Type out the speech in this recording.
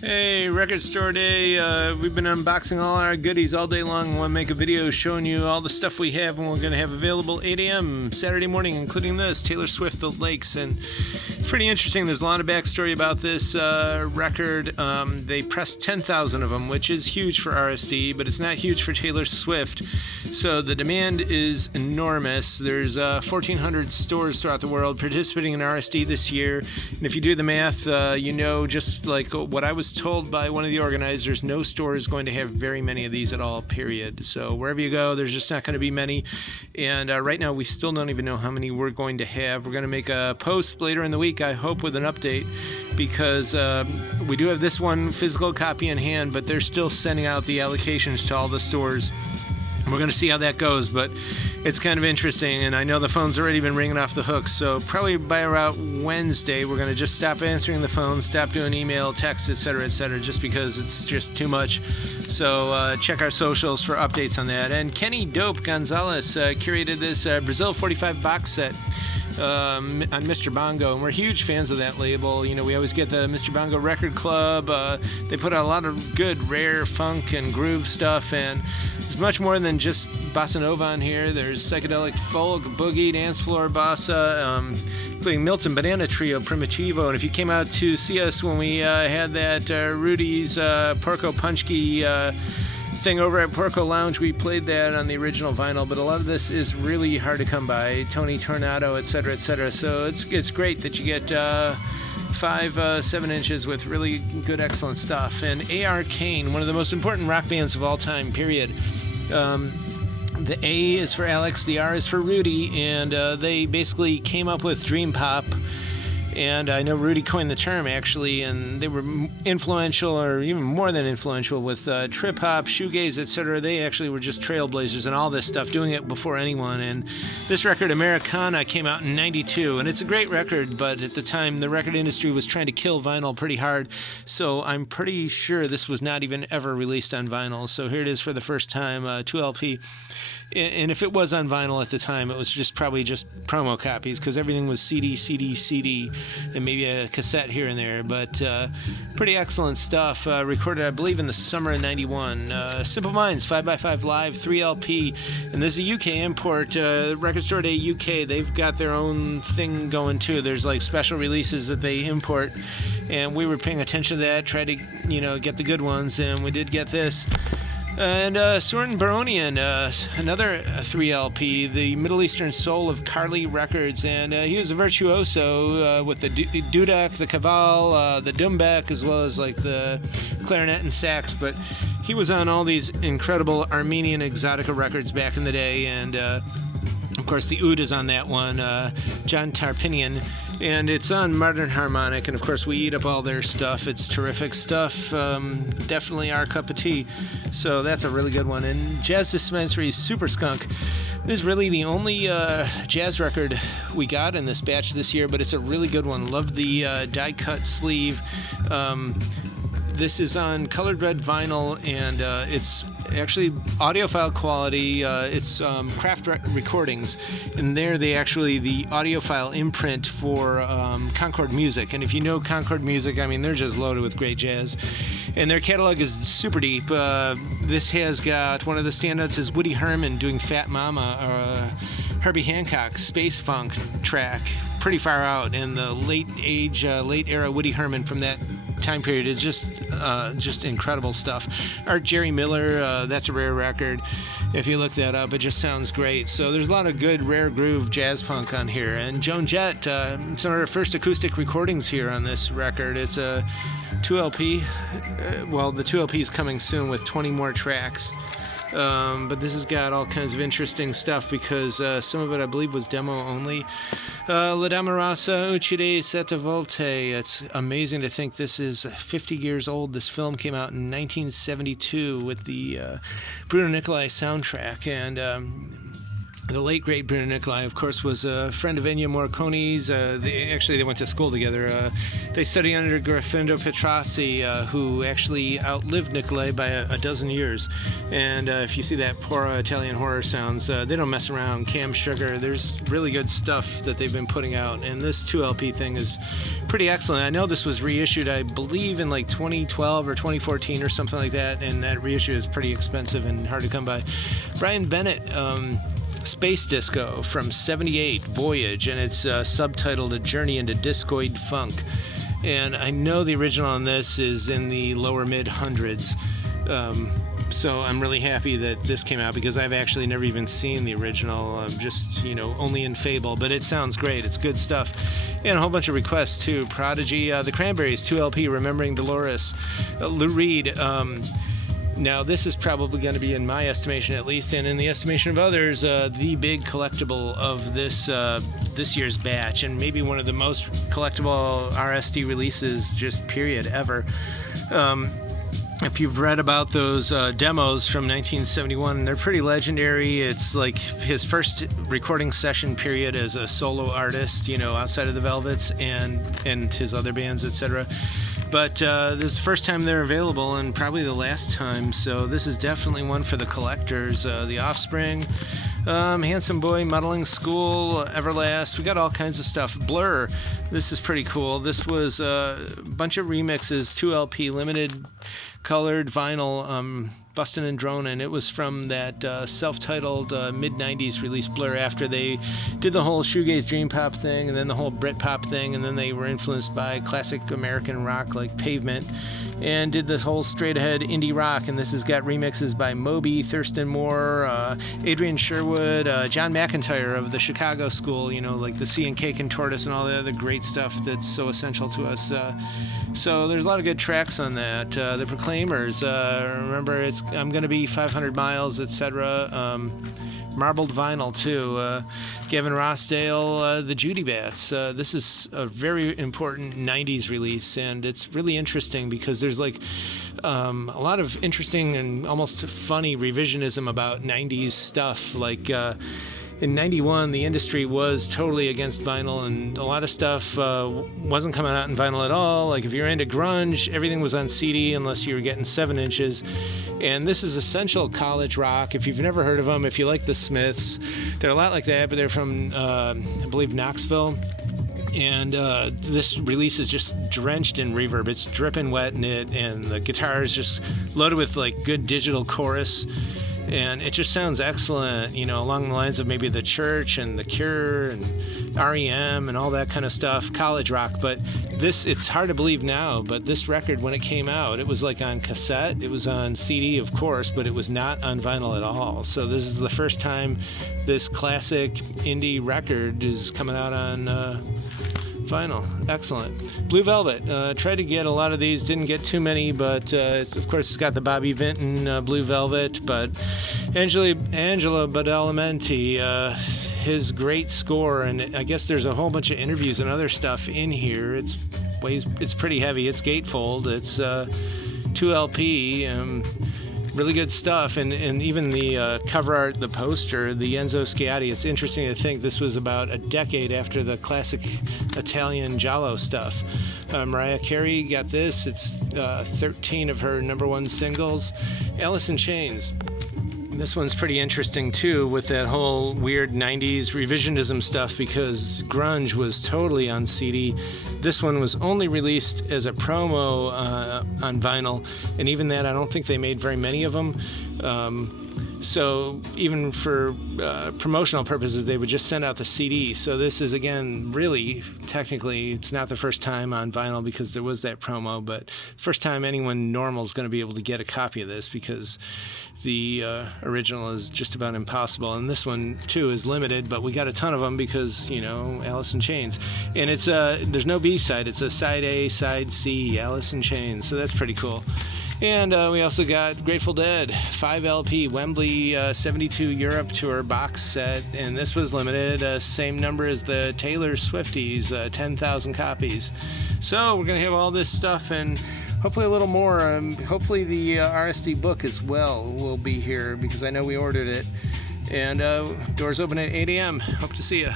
Hey, Record Store Day. We've been unboxing all our goodies all day long. I want to make a video showing you all the stuff we have and we're going to have available 8 a.m. Saturday morning, including this, Taylor Swift, The Lakes. And it's pretty interesting. There's a lot of backstory about this record. They pressed 10,000 of them, which is huge for RSD, but it's not huge for Taylor Swift. So the demand is enormous. There's 1,400 stores throughout the world participating in RSD this year. And if you do the math, you know, just like what I was told by one of the organizers, no store is going to have very many of these at all, period. So wherever you go, there's just not going to be many. And right now, we still don't even know how many we're going to have. We're going to make a post later in the week, I hope, with an update, because we do have this one physical copy in hand, but they're still sending out the allocations to all the stores. We're going to see how that goes, but it's kind of interesting, and I know the phone's already been ringing off the hook, so probably by around Wednesday, we're going to just stop answering the phone, stop doing email, text, etc., just because it's just too much. So check our socials for updates on that. And Kenny Dope Gonzalez curated this Brazil 45 box set on Mr. Bongo, and we're huge fans of that label. You know, we always get the Mr. Bongo Record Club. They put out a lot of good, rare funk and groove stuff, and there's much more than just bossa nova on here. There's psychedelic folk, boogie, dance floor, bossa, including Milton Banana Trio, Primitivo. And if you came out to see us when we had that Rudy's Porco Punchki thing over at Porco Lounge, we played that on the original vinyl, but a lot of this is really hard to come by. Tony Tornado, etc., so it's great that you get 7 inches with really good, excellent stuff. And A.R. Kane, one of the most important rock bands of all time, period. The A is for Alex, the R is for Rudy, and they basically came up with dream pop. And I know Rudy coined the term, actually, and they were influential, or even more than influential, with trip hop, shoegaze, etc. They actually were just trailblazers and all this stuff, doing it before anyone. And this record, Americana, came out in '92, and it's a great record, but at the time, the record industry was trying to kill vinyl pretty hard, so I'm pretty sure this was not even ever released on vinyl. So here it is for the first time, 2LP. And if it was on vinyl at the time, it was probably just promo copies, because everything was CD, and maybe a cassette here and there. But pretty excellent stuff. Recorded, I believe, in the summer of '91. Simple Minds, 5x5 Live, 3LP. And this is a UK import. Record Store Day UK, they've got their own thing going, too. There's like special releases that they import. And we were paying attention to that, try to, get the good ones. And we did get this. And Soren Baronian, another 3LP, the Middle Eastern Soul of Carly Records, and he was a virtuoso with the duduk, the kaval, the dumbek, as well as like the clarinet and sax. But he was on all these incredible Armenian exotica records back in the day, and of course the oud is on that one, John Tarpinian. And it's on Modern Harmonic, and of course we eat up all their stuff. It's terrific stuff, definitely our cup of tea. So that's a really good one. And Jazz Dispensary's Super Skunk. This is really the only jazz record we got in this batch this year, but it's a really good one. Loved the die-cut sleeve. This is on colored red vinyl, and it's actually audiophile quality. It's Craft Recordings, and there the audiophile imprint for Concord Music. And if you know Concord Music, I mean, they're just loaded with great jazz, and their catalog is super deep. This has got one of the standouts is Woody Herman doing Fat Mama, Herbie Hancock Space Funk track, pretty far out, and the late era Woody Herman from that time period is just incredible stuff. Art Jerry Miller, that's a rare record. If you look that up, it just sounds great. So there's a lot of good rare groove jazz funk on here. And Joan Jett, some of her first acoustic recordings here on this record. It's a 2LP. The 2LP is coming soon with 20 more tracks. But this has got all kinds of interesting stuff, because some of it I believe was demo only. La Dama Rasa, Uccide Sette Volte. It's amazing to think this is 50 years old. This film came out in 1972 with the Bruno Nicolai soundtrack, and The late great Bruno Nicolai, of course, was a friend of Ennio Morricone's. They went to school together. They studied under Grafendo Petrassi, who actually outlived Nicolai by a dozen years. And if you see that Pora Italian Horror Sounds, they don't mess around. Cam Sugar, there's really good stuff that they've been putting out. And this 2LP thing is pretty excellent. I know this was reissued, I believe, in like 2012 or 2014 or something like that. And that reissue is pretty expensive and hard to come by. Brian Bennett, Space Disco from '78, Voyage, and it's subtitled A Journey into Discoid Funk. And I know the original on this is in the lower mid hundreds. So I'm really happy that this came out because I've actually never even seen the original, just, only in fable. But it sounds great. It's good stuff. And a whole bunch of requests, too. Prodigy, The Cranberries, 2LP, Remembering Dolores. Lou Reed, now, this is probably going to be, in my estimation at least, and in the estimation of others, the big collectible of this year's batch, and maybe one of the most collectible RSD releases, just period, ever. If you've read about those demos from 1971, they're pretty legendary. It's like his first recording session period as a solo artist, outside of the Velvets and his other bands, etc. But this is the first time they're available and probably the last time, so this is definitely one for the collectors. The Offspring, Handsome Boy, Modeling School, Everlast, we got all kinds of stuff. Blur, this is pretty cool. This was a bunch of remixes, 2LP, limited colored vinyl, Bustin' and Dronin'. It was from that self-titled mid-90s release, Blur, after they did the whole shoegaze dream pop thing and then the whole Britpop thing, and then they were influenced by classic American rock like Pavement and did this whole straight-ahead indie rock. And this has got remixes by Moby, Thurston Moore, Adrian Sherwood, John McIntyre of the Chicago School, like the Sea and Cake and Tortoise and all the other great stuff that's so essential to us. So there's a lot of good tracks on that. The Proclaimers, remember, I'm Gonna Be 500 Miles, etc. Marbled Vinyl, too. Gavin Rossdale, the Judy Bats. This is a very important 90s release, and it's really interesting because there's like a lot of interesting and almost funny revisionism about 90s stuff. Like in 91, the industry was totally against vinyl, and a lot of stuff wasn't coming out in vinyl at all. Like if you're into grunge, everything was on CD unless you were getting 7 inches. And this is essential college rock. If you've never heard of them, if you like the Smiths, they're a lot like that, but they're from, I believe, Knoxville. And this release is just drenched in reverb. It's dripping wet in it, and the guitar is just loaded with like good digital chorus. And it just sounds excellent, along the lines of maybe The Church and The Cure and REM and all that kind of stuff, college rock. But it's hard to believe now, but this record, when it came out, it was like on cassette, it was on CD, of course, but it was not on vinyl at all. So this is the first time this classic indie record is coming out on vinyl. Excellent. Blue Velvet. Tried to get a lot of these, didn't get too many, but of course it's got the Bobby Vinton Blue Velvet, but Angelo Badalamenti, his great score, and I guess there's a whole bunch of interviews and other stuff in here. It's pretty heavy. It's gatefold. It's 2LP. Really good stuff, and even the cover art, the poster, the Enzo Sciatti. It's interesting to think this was about a decade after the classic Italian giallo stuff. Mariah Carey got this. It's 13 of her #1 singles. Alice in Chains. This one's pretty interesting too, with that whole weird 90s revisionism stuff, because grunge was totally on CD. This one was only released as a promo on vinyl, and even that, I don't think they made very many of them. So even for promotional purposes, they would just send out the CD. So this is, again, really, technically, it's not the first time on vinyl because there was that promo, but first time anyone normal is going to be able to get a copy of this, because the original is just about impossible. And this one, too, is limited, but we got a ton of them because, Alice in Chains. And it's there's no B-side. It's a side A, side C, Alice in Chains. So that's pretty cool. And we also got Grateful Dead, 5LP, Wembley 72 Europe Tour box set. And this was limited, same number as the Taylor Swifties, 10,000 copies. So we're going to have all this stuff and hopefully a little more. Hopefully the RSD book as well will be here, because I know we ordered it. And doors open at 8 a.m. Hope to see you.